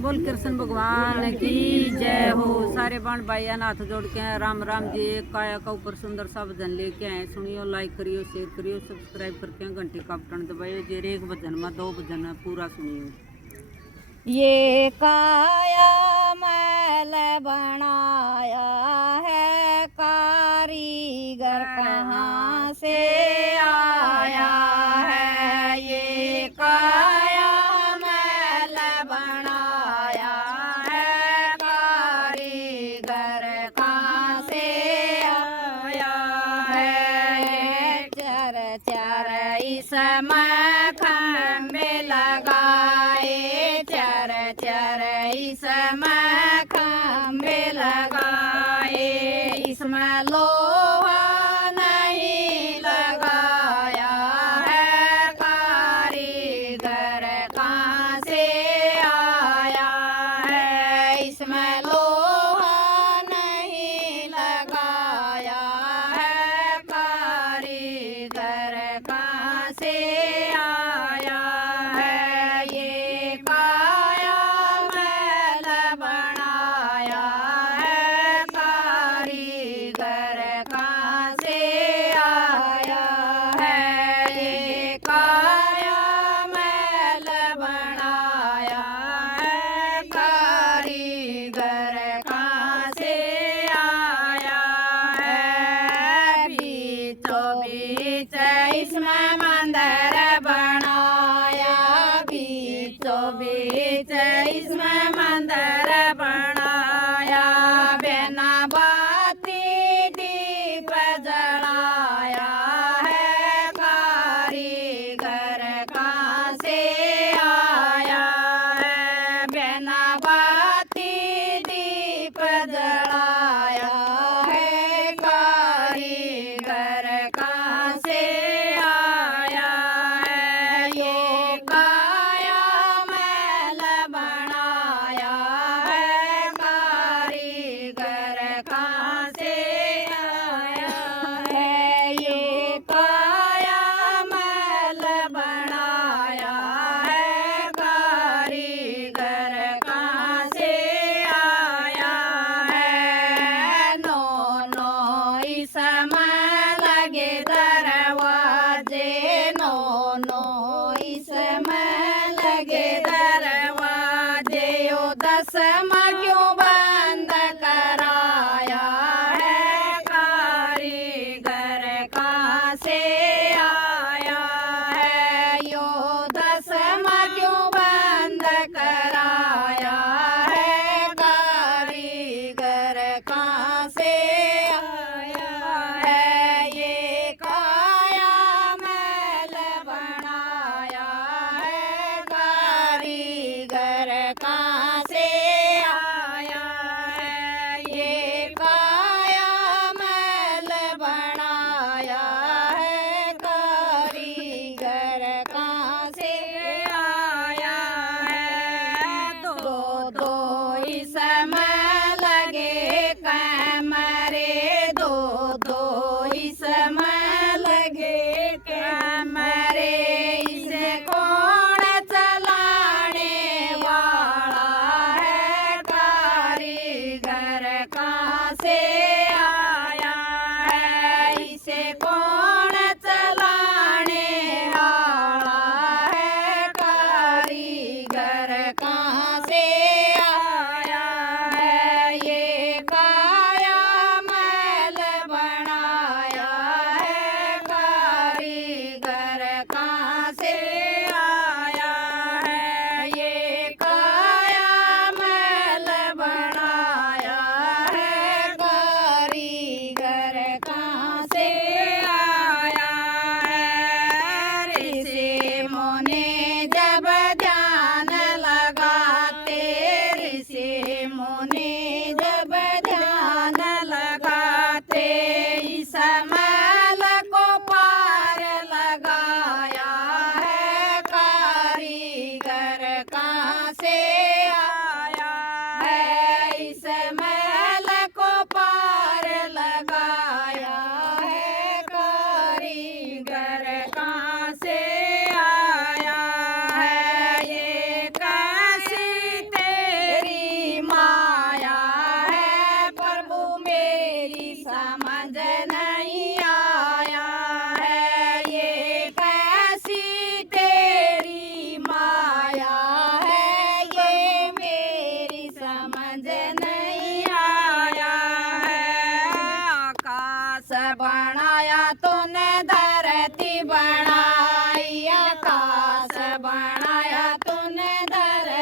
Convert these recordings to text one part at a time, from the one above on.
बोल कृष्ण भगवान की जय हो। सारे बाण भाइया हाथ जोड़ के राम राम जी। एक काया का ऊपर सुंदर सा भजन लेके आए। सुनियो, लाइक करियो, शेयर करियो, सब्सक्राइब करके घंटी का बटन दबाइयो। जे एक भजन में 2 भजन है, पूरा सुनियो। ये काया मैल बनाया है, कारीगर कहाँ से आया है। ये काया मैल बनाया है, कारीगर कहाँ से आया है। चर चर इसमें खंबे लगाए, चर चर इसमें खंबे लगाए, इसमें लोहा नहीं लगाया है, कारीगर कहाँ से आया है। इसमें लोहा नहीं लगाया है, कारीगर कहाँ से आया है। ये काया मैल बनाया है, कारीगर कहाँ से आया है। ये काया मैल बनाया है, कारीगर कहाँ से आया है। बीचों बीच इसमें मंदिर बनाया, बीचों बीच इसमें मंदिर बनाया, बिना बाती दीप जलाया है, कारीगर कहाँ से आया है। बिना बाती दीप जलाया है, कारीगर कहाँ से आया है। ये काया मैल बनाया है, कारीगर कहाँ से आया है। ये काया मैल बनाया है, कारीगर कहाँ से आया है। नो नो इसमें लगे दरवाजे, नो नो इसमें लगे दरवाजे, ओ 10वां क्यों बंद कराया है, कारीगर कहाँ से आया है। यो 10वां क्यों बंद कराया है, कारीगर कहाँ से आया है। ये काया मैल बनाया है, कारीगर कहाँ से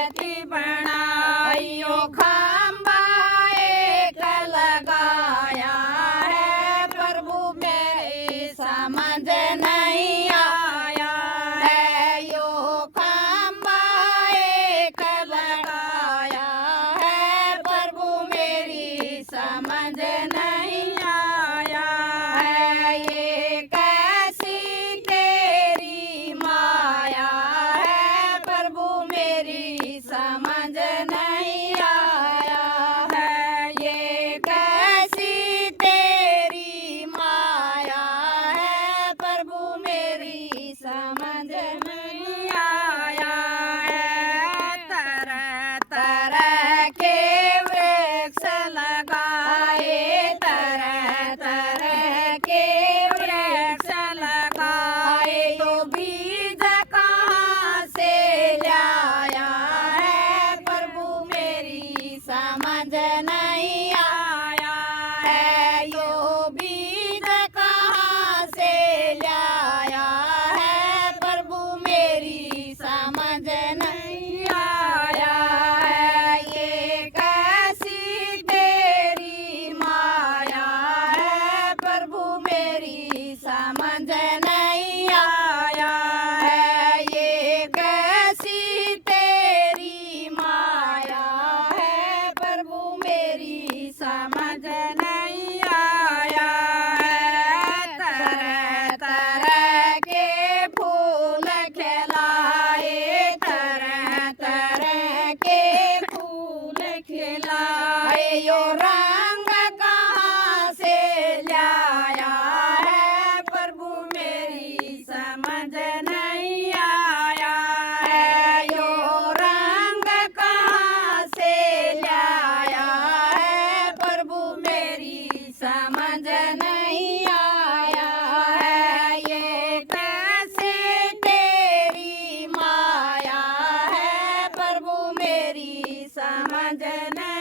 मूर्ति बनाई यो खंबा एक लगाया है प्रभु मेरे समझ नहीं आया है यो खंबा एक लगाया है प्रभु मेरी समझ नहीं आया है ये कैसी तेरी माया है प्रभु मेरी समझ नहीं आया है ये कैसी तेरी माया है प्रभु मेरी समझ नहीं आया है तरह तरह के वृक्ष लगाए तरह तरह के वृक्ष लगाए तो बीज कहाँ से लाया है प्रभु मेरी समझ नहीं आया है यो बीज कहाँ से लाया है प्रभु मेरी समझ नहीं आया है ये कैसी तेरी माया है प्रभु मेरी समझ नहीं आया है ये कैसी तेरी माया है प्रभु मेरी समझ नहीं आया है तरह तरह के फूल खिलाए तरह तरह के फूल खिलाए यो रंग कहाँ से लाया है प्रभु मेरी समझ नहीं आया है यो रंग कहाँ से लाया है प्रभु मेरी समझ नहीं आया है ये कैसे तेरी माया है प्रभु मेरी समझ नहीं